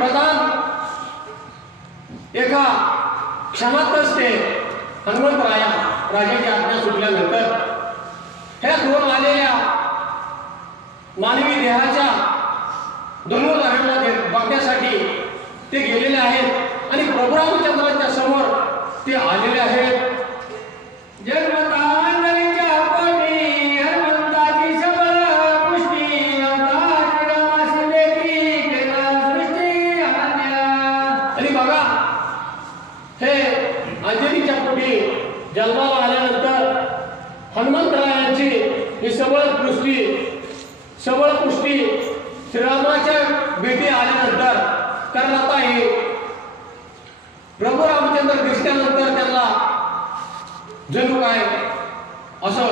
प्रधान एका क्षणातच ते हनुमंतराया राजाची आज्ञा सुटल्यानंतर ह्या दोन आलेल्या मानवी देहाच्या धनुर्धारणला बघण्यासाठी ते गेलेले आहेत आणि प्रभू रामचंद्रांच्या समोर ते आलेले आहेत. जन्मतांडवीच्या पोटी हनुमंताची सबळ पुष्टी आता श्रीरामासी देखी केला सृष्टी अनन्या. आणि बघा हे अंजनीच्या पोटी जन्माला आल्यानंतर हनुमंतरायांची ही सबळ पुष्टी श्रीरामाच्या भेटी आल्यानंतर, कारण आता हे प्रभू रामचंद्र दिसल्यानंतर त्यांना जणू काय असं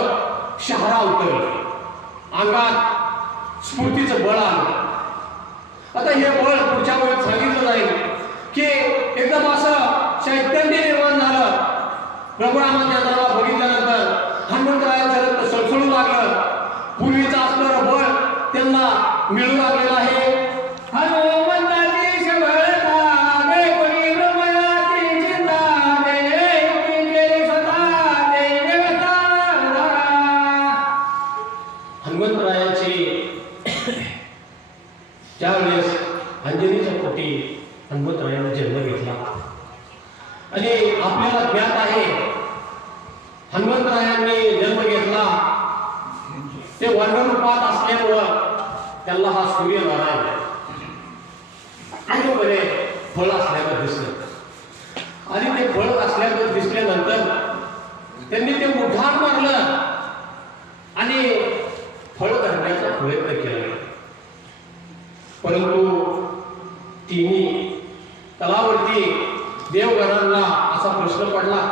शहारा उतरलं, अंगात स्फूर्तीचं बळ आलं. आता हे बळ पुढच्या वेळेत सांगितलं जाईल की एकदम असं चैतन्य निर्माण झालं. प्रभू रामचंद्राला बघितल्यानंतर हनुमंतरायांचं रक्त सळसळू लागलं. पूर्वीचं असणारं बळ त्यांना मिळू लागलेलं आहे. हनुमंताची सबळता देवनी ब्रह्मयाची चिंता देवी केली स्वतः देवता. हनुमंतरायाची ज्यावेळेस अंजनीच्या पोटी हनुमंतरायाने जन्म घेतला आणि आपल्याला ज्ञात आहे हनुमंतरायांनी जन्म घेतला ते वर्णरूपात असल्यामुळं त्याला हा सूर्यनारायण बरोबर फळ असल्याचं दिसलं आणि ते फळ असल्याचं दिसल्यानंतर त्यांनी ते उठाण मारलं आणि फळ धरण्याचा प्रयत्न केला. परंतु तिन्ही तलावरती देवगणांना असा प्रश्न पडला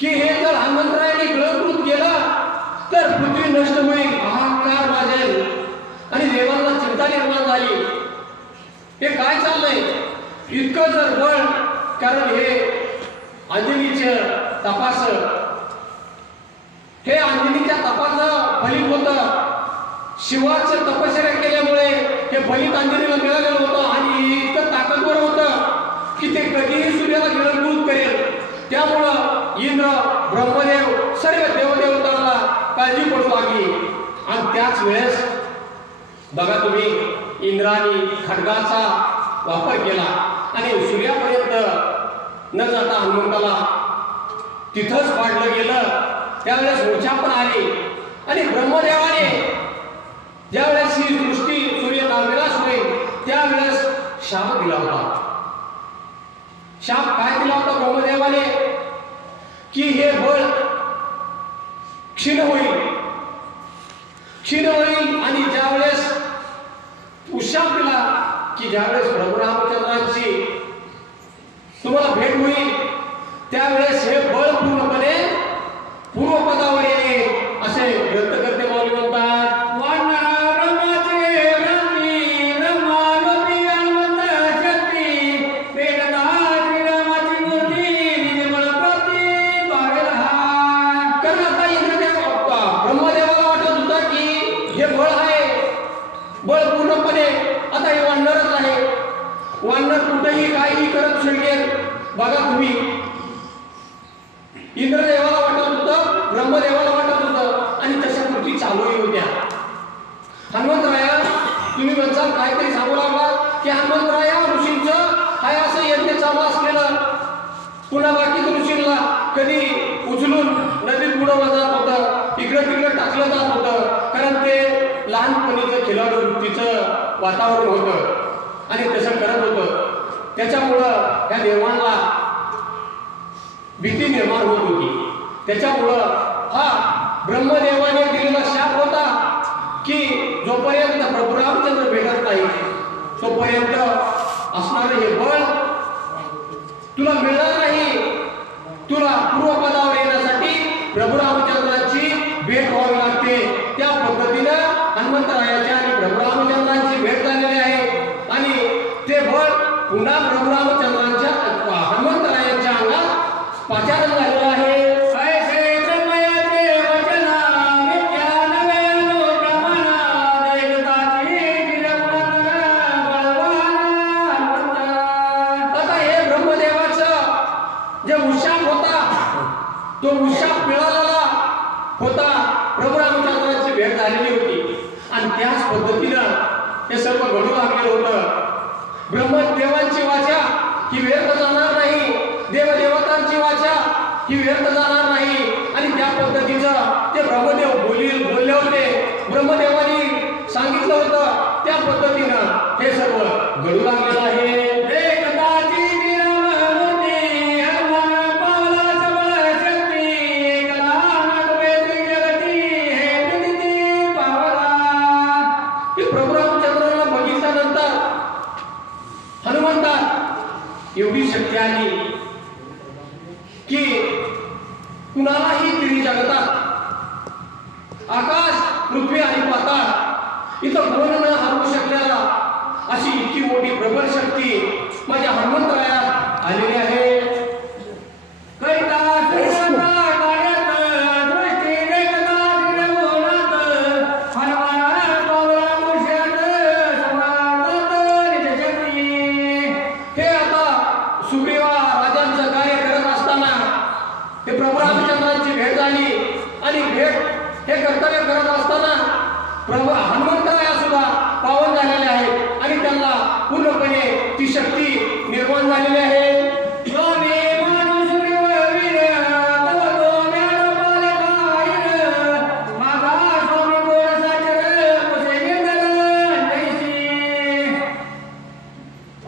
की हे जर हनुमंतरायांनी गिळंकृत केलं तर पृथ्वी नष्ट होईल, हाहाकार वाजेल आणि देवांना चिंता निर्माण झाली. हे काय चाललंय इतकं जर बळ, कारण हे अंजनीचे तपास, हे अंजनीच्या तपाचं फलित होतं. शिवाचं तपश्चर्या केल्यामुळे हे फलित अंजनीला मिळालेलं होतं आणि इतकं ताकदवर होतं की ते कधीही सूर्याला गिळंकृत करेल. त्यामुळं इंद्र, ब्रह्मदेव, सर्व देवदेवतांना काळजी पडू लागली. आणि त्याच वेळेस बघा तुम्ही, इंद्राने खड्गाचा वापर केला आणि सूर्यापर्यंत न जाता हनुमंताला तिथंच पाडलं गेलं. त्यावेळेस मूर्छा पण आली आणि ब्रह्मदेवाने ज्यावेळेस ही दृष्टी सूर्य नाविलास होईल त्यावेळेस शाप दिला होता. शाप काय दिला होता ब्रह्मदेवाने की हे बळ क्षीण होईल आणि ज्यावेळेस उशाप दिला की ज्यावेळेस प्रभू रामचंद्रांची तुम्हाला भेट होईल त्यावेळेस हे बळ पूर्णपणे पूर्वपदावर येईल असे ग्रंथकर्ते मौली म्हणतात. वानर कुठेही काही करत शकेल. बघा तुम्ही, इंद्रदेवाला वाटत होतं, ब्रह्मदेवाला वाटत होतं आणि तशा कृती चालूही होत्या. हनुमंतराया तुम्ही म्हणसाल काहीतरी सांगू लागला की हनुमंतराया ऋषींचं हाय असं यज्ञ चालू असलेलं, पुन्हा बाकी ऋषींना कधी उचलून नदीत बुडवलं जात होतं, इकडं तिकडं टाकलं जात होतं, कारण ते लहानपणीचं खिलाडू वृत्तीचं वातावरण होतं आणि तसं करत होतं. त्याच्यामुळं त्या देवांना भीती निर्माण होत होती. त्याच्यामुळं हा ब्रह्मदेवाने दिलेला शाप होता की जोपर्यंत प्रभू रामचंद्र भेटत नाही तोपर्यंत असणारे हे बळ तुला मिळणार नाही. तुला पूर्वपदावर येण्यासाठी प्रभू रामचंद्रांची भेट व्हावी लागते. त्या पद्धतीनं हनुमंतरायाच्या आणि प्रभू रामचंद्रांची भेट झालेली आहे आणि ते बळ पुन्हा प्रभू रामचंद्रांच्या हनुमंतरायांच्या अंगात पाचारण झालेलं आहे. तो उशाप मिळालेला होता. प्रभू रामचंद्रांची भेट झालेली होती आणि त्याच पद्धतीनं हे सर्व घडू लागलेलं होतं. ब्रह्मदेवांची वाचा ही व्यर्थ जाणार नाही, देवदेवतांची वाचा ही व्यर्थ जाणार नाही. आणि त्या पद्धतीचं ते ब्रह्मदेव बोलले होते, ब्रह्मदेवानी सांगितलं होतं, त्या पद्धतीनं हे सर्व घडू लागलेलं आहे. एवढी शक्ती आली की कुणालाही तिरी जगतात आकाश पृथ्वी आणि पाताळ इथं कोण न हरवू शकलेला अशी इतकी मोठी प्रबळ शक्ती माझ्या हनुमंतरायात आलेली आहे. सुग्रीवा राजांचं कार्य करत असताना ते प्रभू रामचंद्रांची भेट झाली आणि भेट हे कर्तव्य करत असताना प्रभू हनुमंतराया सुद्धा पावन झालेले आहेत आणि त्यांना पूर्णपणे ती शक्ती निर्माण झालेली आहे.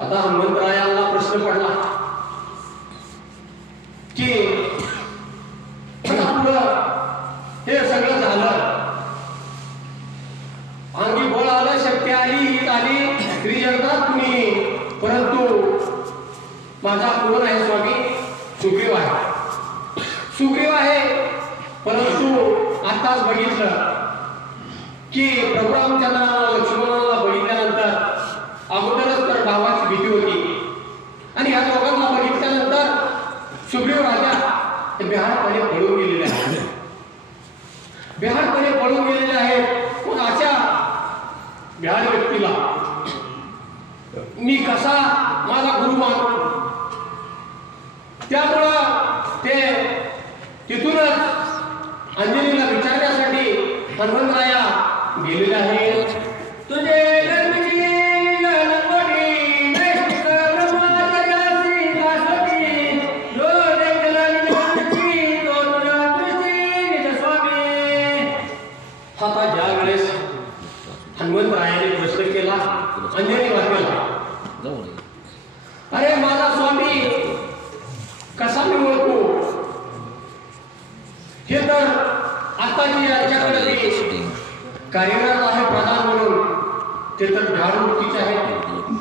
आता हनुमंतरायांना प्रश्न पडला की हे सगळं झालं, अंगी बळ आलं, शक्ती आली, ही आली, त्रिजगतात कुणी, परंतु माझा कोण आहे स्वामी? सुग्रीव आहे. सुग्रीव आहे, परंतु आताच बघितलं की प्रभू रामचंद्राला लक्ष्मणाला बघितल्यानंतर अगोदरच तर भावाची भीती होती आणि या दोघांना बघितल्यानंतर सुग्रीव राजा हे बिहारकडे पळून गेलेले आहेत. बिहारकडे पळून गेलेले आहेत. मग अशा बिहार व्यक्तीला मी कसा माझा गुरु मानतो? त्यामुळं ते तिथूनच अंजनीला विचारण्यासाठी हनुमंतराया गेलेले आहेत. तुझे आता ज्या वेळेस हनुमंतरायाने प्रश्न केला अंजनी वाक्याला, अरे माझा स्वामी कसा मी ओळखू? हे तर आताची याच्याकडे कार्यरत आहे प्रधान म्हणून, ते तर बिहार मूर्तीचे आहेत.